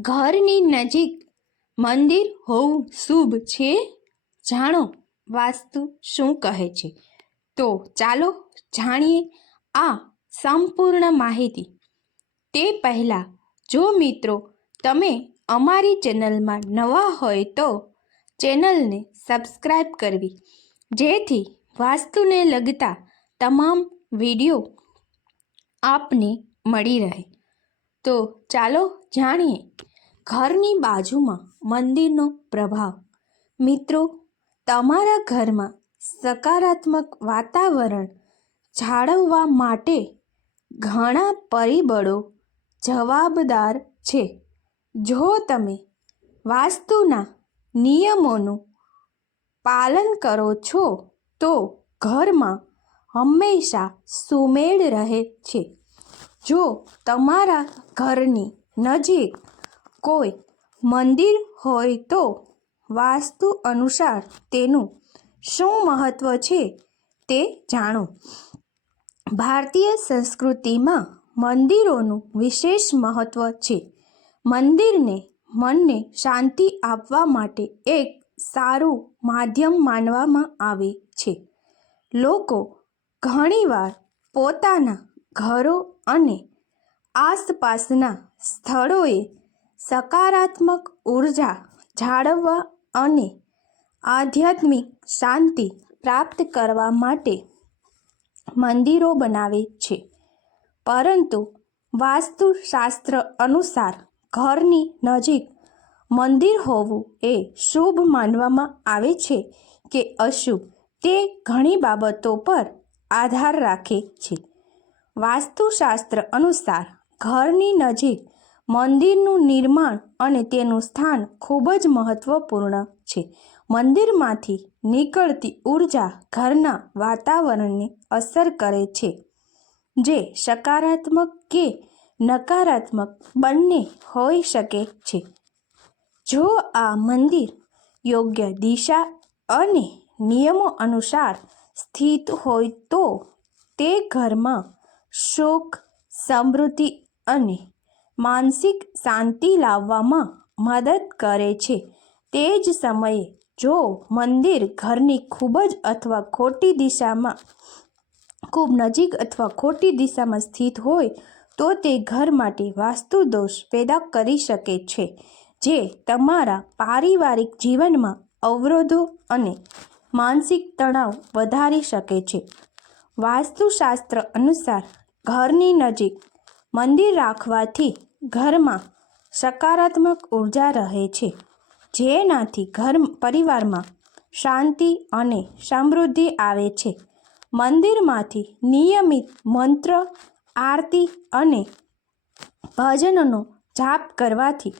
ઘરની નજીક મંદિર હોવું શુભ છે? જાણો વાસ્તુ શું કહે છે? તો ચાલો જાણીએ આ સંપૂર્ણ માહિતી. તે પહેલાં, જો મિત્રો તમે અમારી ચેનલમાં નવા હોય તો ચેનલને સબસ્ક્રાઈબ કરવી. જેથી વાસ્તુને લગતા તમામ વીડિયો આપને મળી રહે. તો ચાલો જાણીએ. ઘરની બાજુમાં મંદિરનો પ્રભાવ. મિત્રો, તમારા ઘરમાં સકારાત્મક વાતાવરણ જાળવવા માટે ઘણા પરિબળો જવાબદાર છે. જો તમે વાસ્તુના નિયમોનું પાલન કરો છો, તો ઘરમાં હંમેશા સુમેળ રહે છે. જો તમારા ઘરની નજીક કોઈ મંદિર હોય તો વાસ્તુ અનુસાર તેનું શું મહત્ત્વ છે તે જાણો. ભારતીય સંસ્કૃતિમાં મંદિરોનું વિશેષ મહત્ત્વ છે. મંદિરને મનને શાંતિ આપવા માટે એક સારું માધ્યમ માનવામાં આવે છે. લોકો ઘણીવાર પોતાના ઘરો અને આસપાસના સ્થળોએ સકારાત્મક ઊર્જા જાળવવા અને આધ્યાત્મિક શાંતિ પ્રાપ્ત કરવા માટે મંદિરો બનાવે છે. પરંતુ વાસ્તુશાસ્ત્ર અનુસાર ઘરની નજીક મંદિર હોવું એ શુભ માનવામાં આવે છે કે અશુભ. તે ઘણી બાબતો પર આધાર રાખે છે. વાસ્તુશાસ્ત્ર અનુસાર ઘરની નજીક મંદિરનું નિર્માણ અને તેનું સ્થાન ખૂબ જ મહત્વપૂર્ણ છે. મંદિરમાંથી નીકળતી ઊર્જા ઘરના વાતાવરણને અસર કરે છે, જે સકારાત્મક કે નકારાત્મક બંને હોઈ શકે છે. જો આ મંદિર યોગ્ય દિશા અને નિયમો અનુસાર સ્થિત હોય તો તે ઘરમાં સુખ સમૃદ્ધિ અને માનસિક શાંતિ લાવવામાં મદદ કરે છે. તે જ સમયે જો મંદિર ઘરની ખૂબ જ અથવા ખોટી દિશામાં, ખૂબ નજીક અથવા ખોટી દિશામાં સ્થિત હોય, તો તે ઘર માટે વાસ્તુ દોષ પેદા કરી શકે છે, જે તમારા પારિવારિક જીવનમાં અવરોધો અને માનસિક તણાવ વધારી શકે છે. વાસ્તુશાસ્ત્ર અનુસાર, ઘરની નજીક મંદિર રાખવાથી ઘરમાં સકારાત્મક ઊર્જા રહે છે, જેનાથી ઘર પરિવારમાં શાંતિ અને સમૃદ્ધિ આવે છે. મંદિરમાંથી નિયમિત મંત્ર, આરતી અને ભજનનો જાપ કરવાથી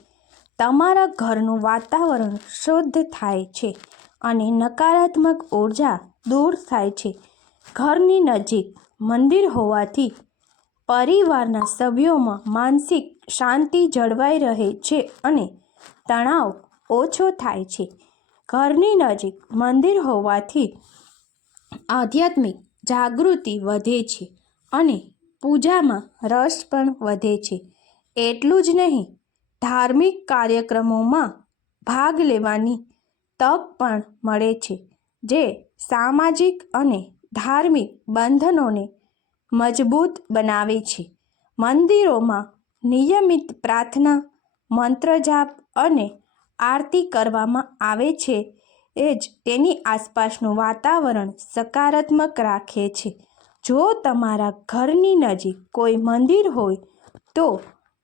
તમારા ઘરનું વાતાવરણ શુદ્ધ થાય છે અને નકારાત્મક ઊર્જા દૂર થાય છે. ઘરની નજીક મંદિર હોવાથી પરિવારના સભ્યોમાં માનસિક શાંતિ જળવાઈ રહે છે અને તણાવ ઓછો થાય છે. ઘરની નજીક મંદિર હોવાથી આધ્યાત્મિક જાગૃતિ વધે છે અને પૂજામાં રસ પણ વધે છે. એટલું જ નહીં, ધાર્મિક કાર્યક્રમોમાં ભાગ લેવાની તક પણ મળે છે, જે સામાજિક અને ધાર્મિક બંધનોને મજબૂત બનાવે છે. મંદિરોમાં નિયમિત પ્રાર્થના મંત્રજાપ અને આરતી કરવામાં આવે છે. એ જ તેની આસપાસનું વાતાવરણ સકારાત્મક રાખે છે. જો તમારા ઘરની નજીક કોઈ મંદિર હોય, તો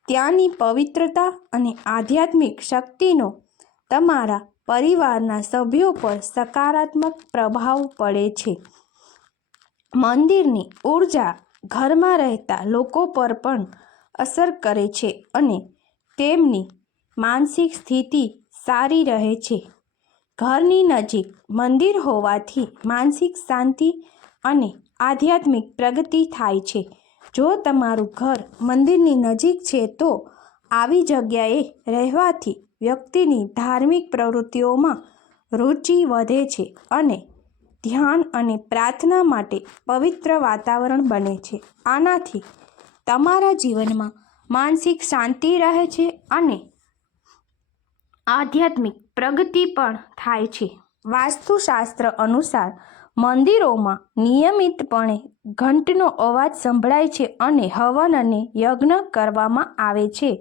ત્યાંની પવિત્રતા અને આધ્યાત્મિક શક્તિનો તમારા પરિવારના સભ્યો પર સકારાત્મક પ્રભાવ પડે છે. મંદિરની ઊર્જા ઘરમાં રહેતા લોકો પર પણ અસર કરે છે અને તેમની માનસિક સ્થિતિ સારી રહે છે. ઘરની નજીક મંદિર હોવાથી માનસિક શાંતિ અને આધ્યાત્મિક પ્રગતિ થાય છે. જો તમારું ઘર મંદિરની નજીક છે તો આવી જગ્યાએ રહેવાથી વ્યક્તિની ધાર્મિક પ્રવૃત્તિઓમાં રુચિ વધે છે અને ધ્યાન અને પ્રાર્થના માટે પવિત્ર વાતાવરણ બને છે. આનાથી તમારા જીવનમાં માનસિક શાંતિ રહે છે અને આધ્યાત્મિક પ્રગતિ પણ થાય છે. વાસ્તુશાસ્ત્ર અનુસાર મંદિરોમાં નિયમિતપણે ઘંટનો અવાજ સંભળાય છે અને હવન અને યજ્ઞ કરવામાં આવે છે,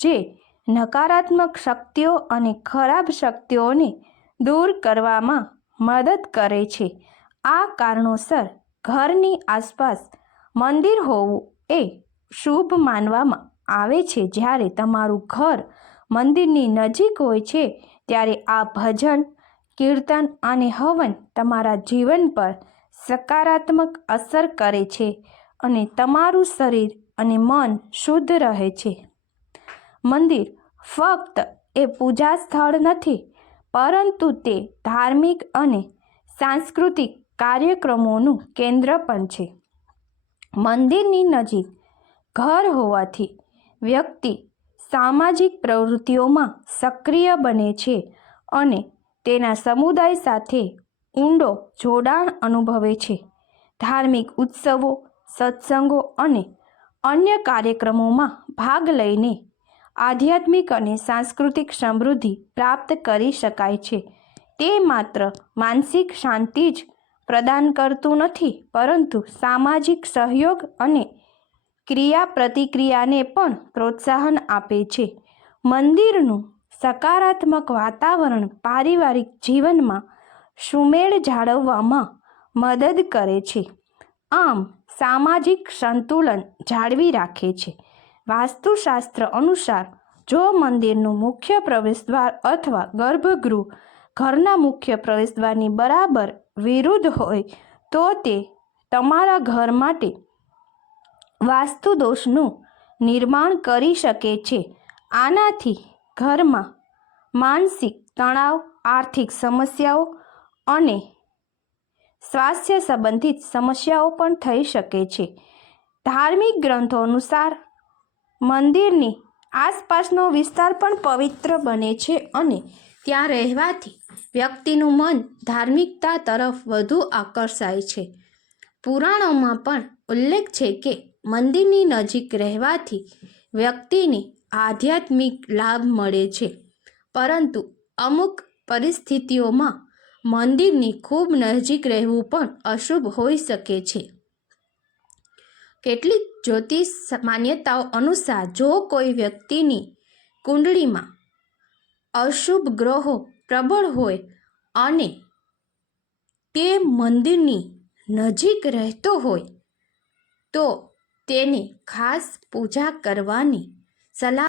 જે નકારાત્મક શક્તિઓ અને ખરાબ શક્તિઓને દૂર કરવામાં મદદ કરે છે. આ કારણોસર ઘરની આસપાસ મંદિર હોવું એ શુભ માનવામાં આવે છે. જ્યારે તમારું ઘર મંદિરની નજીક હોય છે, ત્યારે આ ભજન, કીર્તન અને હવન તમારા જીવન પર સકારાત્મક અસર કરે છે અને તમારું શરીર અને મન શુદ્ધ રહે છે. મંદિર ફક્ત એ પૂજા સ્થળ નથી, પરંતુ તે ધાર્મિક અને સાંસ્કૃતિક કાર્યક્રમોનું કેન્દ્ર પણ છે. મંદિરની નજીક ઘર હોવાથી વ્યક્તિ સામાજિક પ્રવૃત્તિઓમાં સક્રિય બને છે અને તેના સમુદાય સાથે ઊંડો જોડાણ અનુભવે છે. ધાર્મિક ઉત્સવો, સત્સંગો અને અન્ય કાર્યક્રમોમાં ભાગ લઈને આધ્યાત્મિક અને સાંસ્કૃતિક સમૃદ્ધિ પ્રાપ્ત કરી શકાય છે. તે માત્ર માનસિક શાંતિ જ પ્રદાન કરતું નથી, પરંતુ સામાજિક સહયોગ અને ક્રિયા પ્રતિક્રિયાને પણ પ્રોત્સાહન આપે છે. મંદિરનું સકારાત્મક વાતાવરણ પારિવારિક જીવનમાં સુમેળ જાળવવામાં મદદ કરે છે. આમ, સામાજિક સંતુલન જાળવી રાખે છે. વાસ્તુશાસ્ત્ર અનુસાર, જો મંદિરનું મુખ્ય પ્રવેશદ્વાર અથવા ગર્ભગૃહ ઘરના મુખ્ય પ્રવેશદ્વારની બરાબર વિરુદ્ધ હોય, તો તે તમારા ઘર માટે વાસ્તુ દોષનું નિર્માણ કરી શકે છે. આનાથી ઘરમાં માનસિક તણાવ, આર્થિક સમસ્યાઓ અને સ્વાસ્થ્ય સંબંધિત સમસ્યાઓ પણ થઈ શકે છે. ધાર્મિક ગ્રંથો અનુસાર મંદિરની આસપાસનો વિસ્તાર પણ પવિત્ર બને છે અને ત્યાં રહેવાથી વ્યક્તિનું મન ધાર્મિકતા તરફ વધુ આકર્ષાય છે. પુરાણોમાં પણ ઉલ્લેખ છે કે મંદિરની નજીક રહેવાથી વ્યક્તિને આધ્યાત્મિક લાભ મળે છે. પરંતુ અમુક પરિસ્થિતિઓમાં મંદિરની ખૂબ નજીક રહેવું પણ અશુભ હોઈ શકે છે. કેટલીક જ્યોતિષ માન્યતાઓ અનુસાર જો કોઈ વ્યક્તિની કુંડળીમાં અશુભ ગ્રહો પ્રબળ હોય અને તે મંદિરની નજીક રહેતો હોય, તો તેને ખાસ પૂજા કરવાની સલાહ